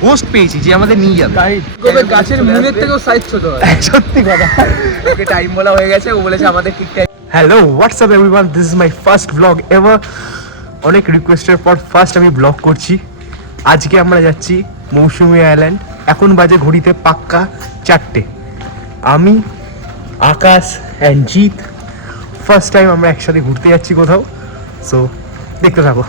Host পেয়েছি যে আমাদের নিয়ে যাবে গাছের মূলের থেকেও সাইজ ছোট হয়। সত্যি কথা। ওকে টাইম বলা হয়ে গেছে, ও বলেছে আমাদের ঠিক time. Hello WhatsApp everyone, this is my first blog ever. অনেক রিকোয়েস্টের পর ফার্স্ট আমি ব্লগ করছি। আজকে আমরা যাচ্ছি মৌসুমী আইল্যান্ড। এখন বাজে ঘড়িতে পাক্কা 4টে। আমি, আকাশ অ্যান্ড জিৎ ফার্স্ট টাইম আমরা একসাথে ঘুরতে যাচ্ছি কোথাও। সো দেখতে থাকো।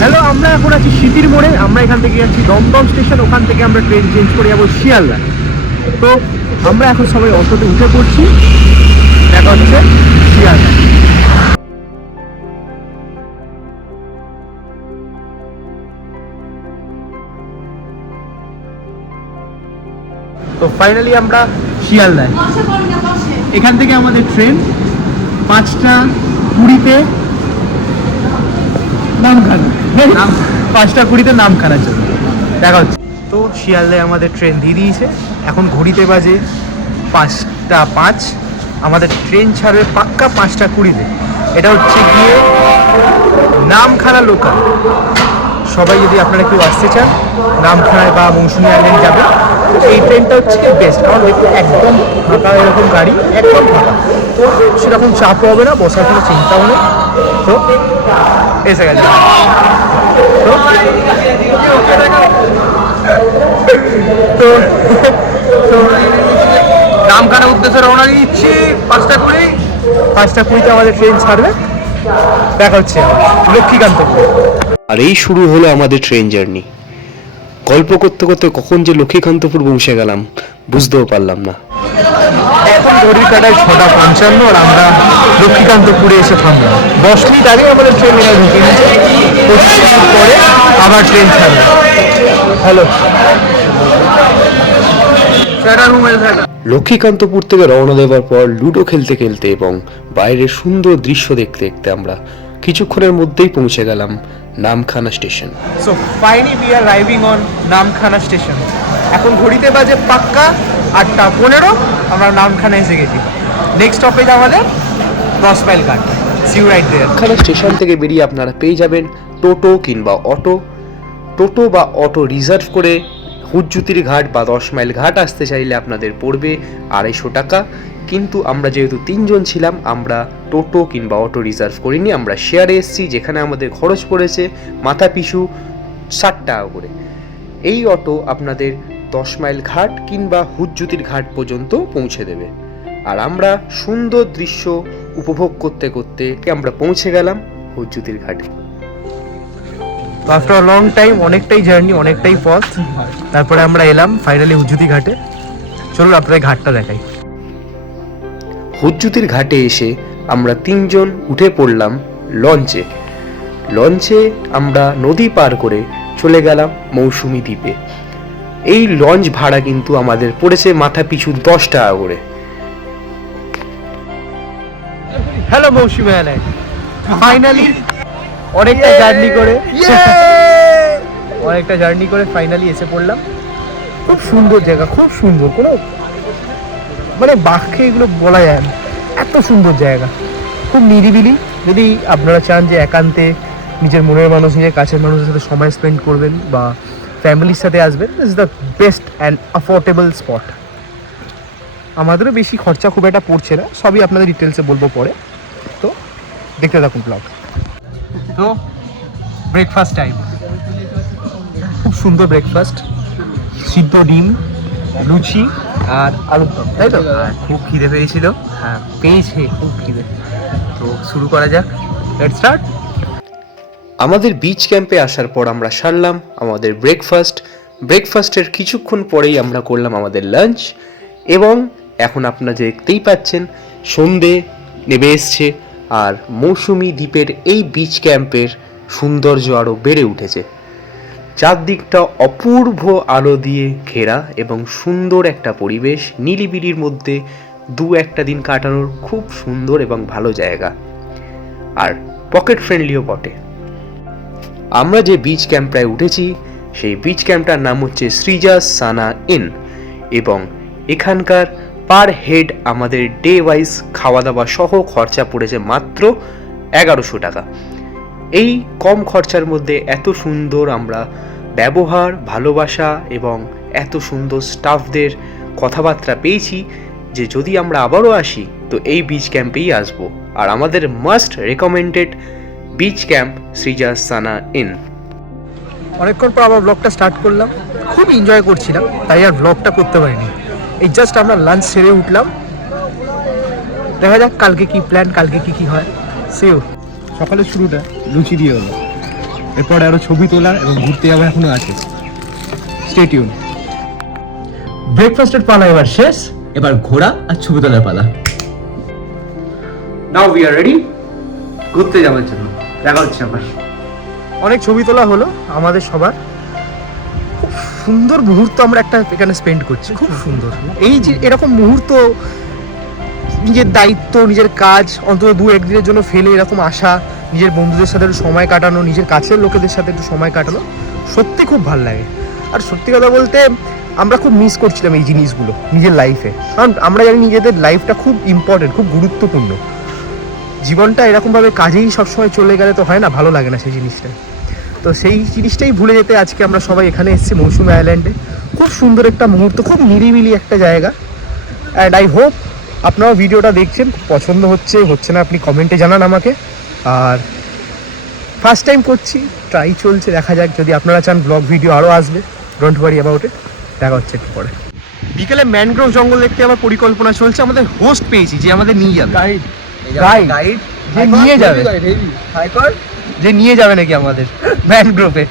হ্যালো, আমরা এখন আছি সিটির মোড়ে। আমরা এখান থেকে যাচ্ছি দমদম স্টেশন, ওখান থেকে আমরা ট্রেন চেঞ্জ করে যাবো শিয়ালদা। তো আমরা এখন সবাই অটোতে উঠে পড়ছি, দেখা হচ্ছে শিয়ালদা। তো ফাইনালি আমরা শিয়ালদায়। এখান থেকে আমাদের ট্রেন 5টা 20-তে নামখানা, 5টা 20-তে নামখানার জন্য দেখা হচ্ছে। তো শিয়ালদায় আমাদের ট্রেন দিয়ে দিয়েছে। এখন ঘড়িতে বাজে 5টা 5। আমাদের ট্রেন ছাড়বে পাক্কা 5টা 20-তে। এটা হচ্ছে গিয়ে নামখানা লোকাল। সবাই যদি আপনারা কেউ আসতে চান নামখানায় বা মৌসুমী আইল্যান্ড যাবে, এই ট্রেনটা হচ্ছে বেস্ট। কারণ দেখুন একদম ফাঁকা, এরকম গাড়ি একদম ফাঁকা, তো সেরকম চাপও হবে না, বসার কোনো চিন্তাও নেই। তো এসে গেছে। তো নামখানার উদ্দেশ্যে রওনা দিচ্ছি 5টা 20তে আমাদের ট্রেন ছাড়বে। দেখা হচ্ছে লক্ষ্মীকান্তপুর। আর এই শুরু হলো আমাদের ট্রেন জার্নি। গল্প করতে করতে কখন যে লক্ষ্মীকান্তপুর পৌঁছে গেলাম বুঝতেও পারলাম না। এখন ঘড়ির কাটায় 6:55 আর আমরা লক্ষ্মীকান্তপুরে এসে থামলাম। 10 মিনিট আগে আমাদের ট্রেন এরা ঢুকে নিয়েছে। 25 মিনিট পরে আবার ট্রেন ছাড়বে। হ্যালো, লক্ষ্মীকান্তপুর থেকে রওনা দেওয়ার পর লুডো খেলতে খেলতে এবং বাইরের সুন্দর দৃশ্য দেখতে দেখতে আমরা কিছুক্ষণের মধ্যেই পৌঁছে গেলাম Namkhana station. So finally we are arriving on Namkhana station. এখন ঘড়িতে বাজে পাক্কা 8:15। আমরা নামখানা এসে গেছি। নেক্সট স্টপেজ আমাদের 10 মাইল ঘাট। See you right there. Namkhana station থেকে বেরিয়ে আপনারা পেয়ে যাবেন টোটো কিংবা অটো। টোটো বা অটো রিজার্ভ করে হুজ্জুতির ঘাট বা 10 মাইল ঘাট আসতে চাইলে আপনাদের পড়বে 250 টাকা। কিন্তু আমরা যেহেতু 3 জন ছিলাম, আমরা টোটো কিংবা অটো রিজার্ভ করিনি, আমরা শেয়ারে এসেছি, যেখানে আমাদের খরচ পড়েছে মাথা পিছু 60 টাকা করে। এই অটো আপনাদের 10 মাইল ঘাট কিংবা হুজ্জুতির ঘাট পর্যন্ত পৌঁছে দেবে। আর আমরা সুন্দর দৃশ্য উপভোগ করতে করতে আমরা পৌঁছে গেলাম হুজ্জুতির ঘাটে। আফটার লং টাইম, অনেকটাই জার্নি, অনেকটাই পথ, তারপরে আমরা এলাম ফাইনালি হুজ্জুতি ঘাটে। চলুন আপনাদের ঘাটটা দেখাই। হুজ্জুতির ঘাটে এসে আমরা 3 জন উঠে পড়লাম লঞ্চে। লঞ্চে আমরা নদী পার করে চলে গেলাম মৌসুমী দ্বীপে। এই লঞ্চ ভাড়া কিন্তু আমাদের পড়েছে মাথা পিছু 10 টাকা করে। হ্যালো মৌসুমী আইল্যান্ড। ফাইনালি অনেকটা জার্নি করে ফাইনালি এসে পড়লাম। খুব সুন্দর জায়গা, খুব সুন্দর, কোনো মানে বাক্যে এগুলো বলা যায় না, এত সুন্দর জায়গা, খুব নিরিবিলি। যদি আপনারা চান যে একান্তে নিজের মনের মানুষ, নিজের কাছের মানুষের সাথে সময় স্পেন্ড করবেন বা ফ্যামিলির সাথে আসবেন, this is the best and affordable spot. আমাদেরও বেশি খরচা খুব একটা পড়ছে না, সবই আপনাদের ডিটেলসে বলবো পরে। তো দেখতে থাকুন ব্লগ। তো ব্রেকফাস্ট টাইম। খুব সুন্দর ব্রেকফাস্ট, সিদ্ধ ডিম, লুচি আর আলুর দম, তাই তো? খুব খিদে পেয়েছিল। হ্যাঁ, পেয়েছে খুব খিদে। তো শুরু করা যাক, লেটস স্টার্ট। আমাদের বিচ ক্যাম্পে আসার পর আমরা সারলাম আমাদের ব্রেকফাস্টের কিছুক্ষণ পরেই আমরা করলাম আমাদের লাঞ্চ। এবং এখন আপনারা দেখতেই পাচ্ছেন সন্ধে নেমে এসছে আর মৌসুমী দ্বীপের এই বিচ ক্যাম্পের সৌন্দর্য আরও বেড়ে উঠেছে। চারদিকটা অপূর্ব আলো দিয়ে ঘেরা এবং সুন্দর একটা পরিবেশ, নিরিবিলির মধ্যে 2-1 দিন কাটানোর খুব সুন্দর এবং ভালো জায়গা, আর পকেট ফ্রেন্ডলিও বটে। আমরা যে বিচ ক্যাম্পটায় উঠেছি সেই বিচ ক্যাম্পটার নাম হচ্ছে শ্রীজাস সানা ইন এবং এখানকার পার হেড আমাদের ডে ওয়াইজ খাওয়া দাওয়া সহ খরচা পড়েছে মাত্র 1100 টাকা। এই কম খরচার মধ্যে এত সুন্দর আমরা ব্যবহার, ভালোবাসা এবং এত সুন্দর স্টাফদের কথাবার্তা পেয়েছি যে যদি আমরা আবারও আসি তো এই বিচ ক্যাম্পেই আসবো। আর আমাদের মাস্ট রেকমেন্ডেড বিচ ক্যাম্প শ্রীজাস সানা ইন। অনেকক্ষণ পর আবার ব্লগটা স্টার্ট করলাম, খুব এনজয় করছিলাম, তাই আর ব্লগটা করতে পারিনি। এই জাস্ট আমরা লাঞ্চ সেরে উঠলাম, দেখা যাক কালকে কি প্ল্যান, কালকে কি কি হয়। সেও সকালের শুরুটা লুচি দিয়ে হলো, এরপরে আরো ছবি তোলা এবং ঘুরতে যাওয়া এখনো আছে। Stay tune. ব্রেকফাস্টের পালা এবার শেষ, এবার ঘোরা আর ছবি তোলার পালা। নাও উই আর রেডি ঘুরতে যাওয়ার জন্য। দেখা হচ্ছে আবার। অনেক ছবি তোলা হলো আমাদের সবার, খুব সুন্দর মুহূর্ত আমরা একটা এখানে স্পেন্ড করছি, খুব সুন্দর। এই যে এরকম মুহূর্ত, নিজের দায়িত্ব, নিজের কাজ অন্তত 2-1 দিনের জন্য ফেলে এরকম আসা, নিজের বন্ধুদের সাথে একটু সময় কাটানো, নিজের কাছের লোকেদের সাথে একটু সময় কাটানো, সত্যি খুব ভালো লাগে। আর সত্যি কথা বলতে আমরা খুব মিস করছিলাম এই জিনিসগুলো নিজের লাইফে, কারণ আমরা জানি নিজেদের লাইফটা খুব ইম্পর্টেন্ট, খুব গুরুত্বপূর্ণ। জীবনটা এরকমভাবে কাজেই সবসময় চলে গেলে তো হয় না, ভালো লাগে না সেই জিনিসটা। তো সেই জিনিসটাই ভুলে যেতে আজকে আমরা সবাই এখানে এসেছি মৌসুমী আইল্যান্ডে। খুব সুন্দর একটা মুহূর্ত, খুব নিরিবিলি একটা জায়গা। অ্যান্ড আই হোপ আপনারাও ভিডিওটা দেখছেন, পছন্দ হচ্ছে না আপনি কমেন্টে জানান আমাকে। আর ফার্স্ট টাইম করছি, ট্রাই চলছে, দেখা যাক। যদি আপনারা চান ব্লগ ভিডিও আরও আসবে, ডোন্ট ওয়ারি অ্যাবাউট ইট। দেখা হচ্ছে একটু পরে। বিকেলে ম্যানগ্রোভ জঙ্গল দেখতে আমার পরিকল্পনা চলছে। আমাদের হোস্ট পেয়েছি যে আমাদের নিয়ে যাবে, গাইড যে নিয়ে যাবে, যে নিয়ে যাবে নাকি আমাদের ম্যানগ্রোভে।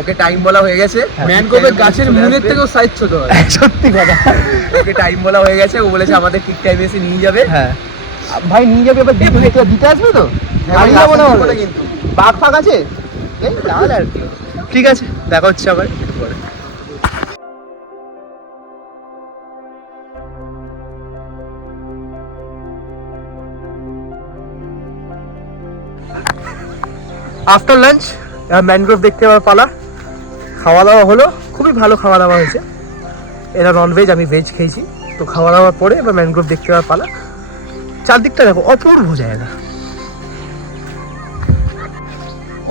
ওকে টাইম বলা হয়ে গেছে। ম্যানগ্রোভের গাছের মুনের থেকেও সাইজ ছোট হয়। সত্যি কথা, ওকে টাইম বলা হয়ে গেছে, ও বলেছে আমাদের ঠিক টাইমে এসে নিয়ে যাবে। হ্যাঁ ভাই নিয়ে যাবে, এবার দিতে আসবে তো? আমি যাবো না বলে কিন্তু বাঘ ফাঁক আছে, এই তাহলে আর কি। ঠিক আছে, দেখা হচ্ছে আবার একটু পরে। আফটার লাঞ্চ ম্যানগ্রোভ দেখতে যাওয়ার পালা। খাওয়া দাওয়া হলো, খুবই ভালো খাওয়া দাওয়া হয়েছে। এরা ননভেজ, আমি ভেজ খেয়েছি। তো খাওয়া দাওয়ার পরে এবার ম্যানগ্রোভ দেখতে যাওয়ার পালা। চারদিকটা দেখো, অপূর্ব জায়গা,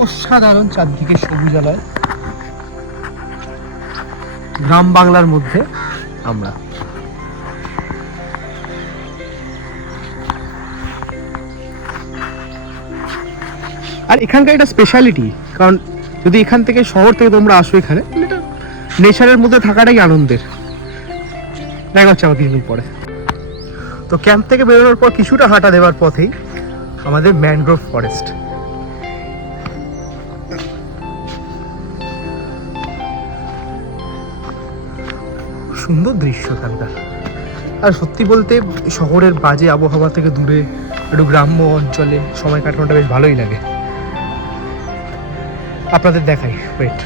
অসাধারণ। চারদিকে সবুজালয়, গ্রাম বাংলার মধ্যে আমরা। আর এখানকার একটা স্পেশালিটি, কারণ যদি এখান থেকে শহর থেকে তোমরা আসো এখানে, তাহলে এটা নেচারের মধ্যে থাকাটাই আনন্দের। দেখা হচ্ছে আমার কিছুদিন পরে। তো ক্যাম্প থেকে বেরোনোর পর কিছুটা হাঁটা দেওয়ার পথেই আমাদের ম্যানগ্রোভ ফরেস্ট। সুন্দর দৃশ্য এখানকার। আর সত্যি বলতে শহরের বাজে আবহাওয়া থেকে দূরে একটু গ্রাম্য অঞ্চলে সময় কাটানোটা বেশ ভালোই লাগে। আপনাদের দেখাই, ওয়েট।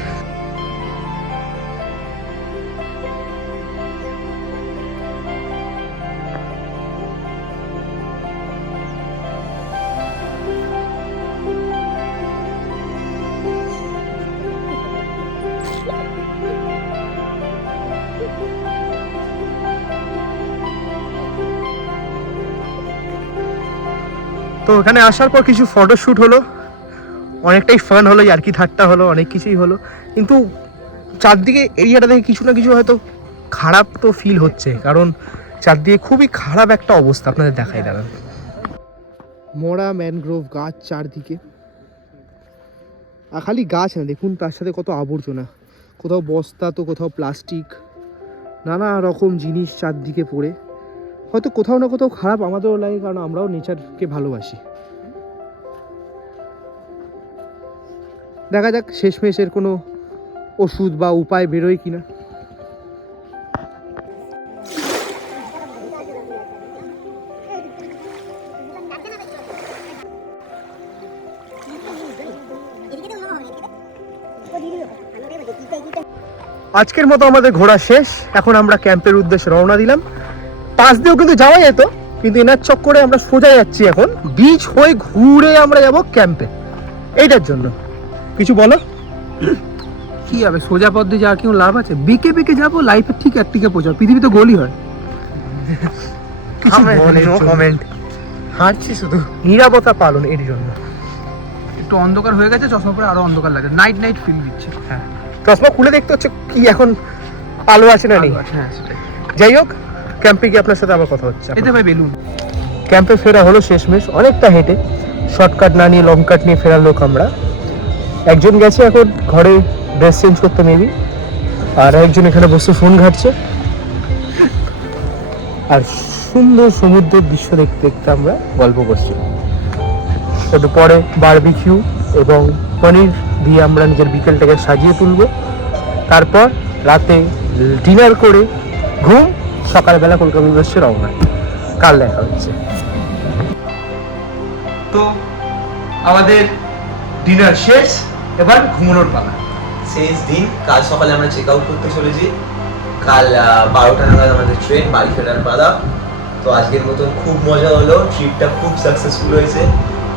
তো এখানে আসার পর কিছু ফটোশ্যুট হলো, অনেকটাই ফান হলো, আর কি ঠাট্টা হলো, অনেক কিছুই হলো। কিন্তু চারদিকে এরিয়াটা দেখে কিছু না কিছু হয়তো খারাপ তো ফিল হচ্ছে, কারণ চারদিকে খুবই খারাপ একটা অবস্থা। আপনাদের দেখাই দাঁড়ান, মরা ম্যানগ্রোভ গাছ চারদিকে। আর খালি গাছ না, দেখুন তার সাথে কত আবর্জনা, কোথাও বস্তা তো কোথাও প্লাস্টিক, নানা রকম জিনিস চারদিকে পড়ে। হয়তো কোথাও না কোথাও খারাপ আমাদেরও লাগে, কারণ আমরাও নেচারকে ভালোবাসি। দেখা যাক শেষমেশের কোনো ওষুধ বা উপায় বেরোয় কিনা। আজকের মতো আমাদের ঘোরা শেষ। এখন আমরা ক্যাম্পের উদ্দেশ্যে রওনা দিলাম। পাশ দিয়েও কিন্তু যাওয়া যেত, কিন্তু এনার চক্করে আমরা সোজা যাচ্ছি এখন বিচ হয়ে ঘুরে আমরা যাব ক্যাম্পে। এইটার জন্য কিছু বলো। কি হবে, সোজা পথ দিয়ে যাওয়ার কোনো লাভ আছে? বেঁকে বেঁকে যাবো, লাইফের ঠিক একদিকে পৌঁছাবো। পৃথিবী তো গোলই হয়। কিছু বলার নো জন্য। কমেন্ট। হাঁটছি শুধু নিরাপত্তা পালন এর জন্য। একটু অন্ধকার হয়ে গেছে, চশমা পরে আরো অন্ধকার লাগে, নাইট নাইট ফিল দিচ্ছে। হ্যাঁ, চশমা খুলে দেখতে হচ্ছে কি এখন আলো আছে না নেই। হ্যাঁ সেটাই। যাই হোক, ক্যাম্পে গিয়ে আপনার সাথে আবার কথা হচ্ছে। এতে ভাই বেলুন। ক্যাম্পে ফেরা হলো শেষমেশ, অনেকটা হেঁটে, শর্টকাট না নিয়ে লং কাট নিয়ে ফেরার লোক আমরা। একজন গেছে এখন ঘরে ড্রেস চেঞ্জ করতে মেবি, আর একজন এখানে বসে ফোন ঘাটছে। আর সুন্দর সমুদ্রের দৃশ্য দেখতে দেখতে আমরা গল্প করছি। একটু পরে বারবিকিউ এবং পনির দিয়ে আমরা নিজের বিকেলটাকে সাজিয়ে তুলব। তারপর রাতে ডিনার করে ঘুম, সকালবেলা কলকাতা উদ্দেশ্যে রওনা। কাল দেখা হচ্ছে। তো আমাদের ডিনার শেষ, এবার ঘুমানোর পালা। শেষ দিন, কাল সকালে আমরা চেক আউট করতে চলেছি। কাল 12টা নাগাদ আমাদের ট্রেন, বাড়ি ফেরার পালা। তো আজকের মতন খুব মজা হলো, ট্রিপটা খুব সাকসেসফুল হয়েছে,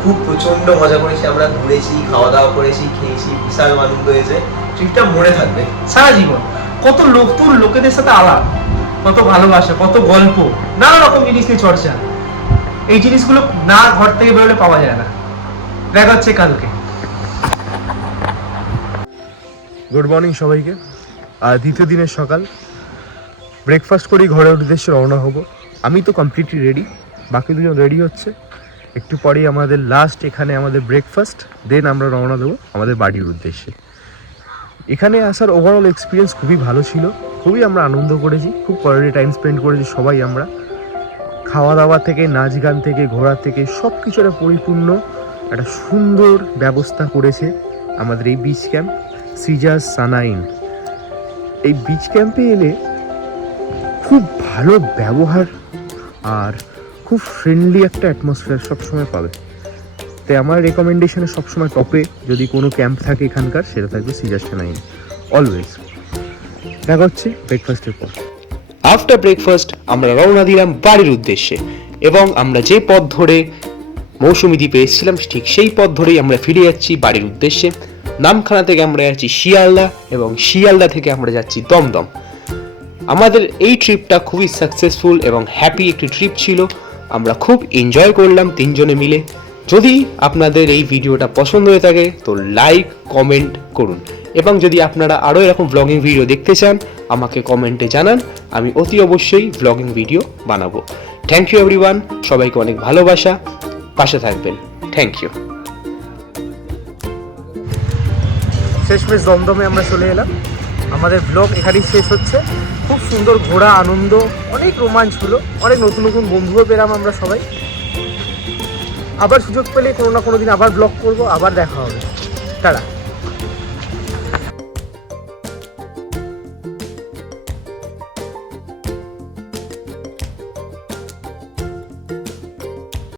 খুব প্রচণ্ড মজা করেছি আমরা, ঘুরেছি, খাওয়া দাওয়া করেছি, খেয়েছি, বিশাল আনন্দ হয়েছে। ট্রিপটা মনে থাকবে সারা জীবন। কত নতুন লোকেদের সাথে আলাপ, কত ভালোবাসা, কত গল্প, নানা রকম জিনিস নিয়ে চর্চা। এই জিনিসগুলো না ঘর থেকে বেরোলে পাওয়া যায় না। দেখা হচ্ছে কালকে। গুড মর্নিং সবাইকে। আর দ্বিতীয় দিনের সকাল, ব্রেকফাস্ট করেই ঘরের উদ্দেশ্যে রওনা হব। আমি তো কমপ্লিটলি রেডি, বাকি দুজন রেডি হচ্ছে। একটু পরেই আমাদের লাস্ট এখানে আমাদের ব্রেকফাস্ট, দেন আমরা রওনা দেবো আমাদের বাড়ির উদ্দেশ্যে। এখানে আসার ওভারঅল এক্সপিরিয়েন্স খুবই ভালো ছিল, খুবই আমরা আনন্দ করেছি, খুব কোয়ালিটি টাইম স্পেন্ড করেছি সবাই আমরা। খাওয়া দাওয়া থেকে, নাচ গান থেকে, ঘোরা থেকে সব কিছু একটা পরিপূর্ণ একটা সুন্দর ব্যবস্থা করেছে আমাদের এই বিচ ক্যাম্প সিজাস সানাইন। এই বিচ ক্যাম্পে এলে খুব ভালো ব্যবহার আর খুব ফ্রেন্ডলি একটা অ্যাটমসফিয়ার সবসময় পাবে। তাই আমার রেকমেন্ডেশনে সবসময় টপে যদি কোনো ক্যাম্প থাকে এখানকার, সেটা থাকবে সিজাস সানাইন অলওয়েজ। দেখা হচ্ছে ব্রেকফাস্টের পর। আফটার ব্রেকফাস্ট আমরা রওনা দিলাম বাড়ির উদ্দেশ্যে, এবং আমরা যে পথ ধরে মৌসুমী দ্বীপে এসেছিলাম ঠিক সেই পথ ধরেই আমরা ফিরে যাচ্ছি বাড়ির উদ্দেশ্যে। নামখানা থেকে আমরা যাচ্ছি শিয়ালদা, এবং শিয়ালদা থেকে আমরা যাচ্ছি দমদম। আমাদের এই ট্রিপটা খুবই সাকসেসফুল এবং হ্যাপি একটি ট্রিপ ছিল। আমরা খুব এনজয় করলাম তিনজনে মিলে। যদি আপনাদের এই ভিডিওটা পছন্দ হয়ে থাকে তো লাইক কমেন্ট করুন, এবং যদি আপনারা আরও এরকম ব্লগিং ভিডিও দেখতে চান আমাকে কমেন্টে জানান, আমি অতি অবশ্যই ব্লগিং ভিডিও বানাবো। থ্যাংক ইউ এভরিওয়ান, সবাইকে অনেক ভালোবাসা, পাশে থাকবেন। Thank you. শেষমেশ দমদমে আমরা চলে এলাম। আমাদের ব্লগ এখানেই শেষ হচ্ছে। খুব সুন্দর ঘোরা, আনন্দ, অনেক রোমাঞ্চ হলো, অনেক নতুন নতুন বন্ধুও পেলাম আমরা সবাই। আবার সুযোগ পেলে কোনো না কোনো দিন আবার ব্লগ করবো, আবার দেখা হবে। টাটা।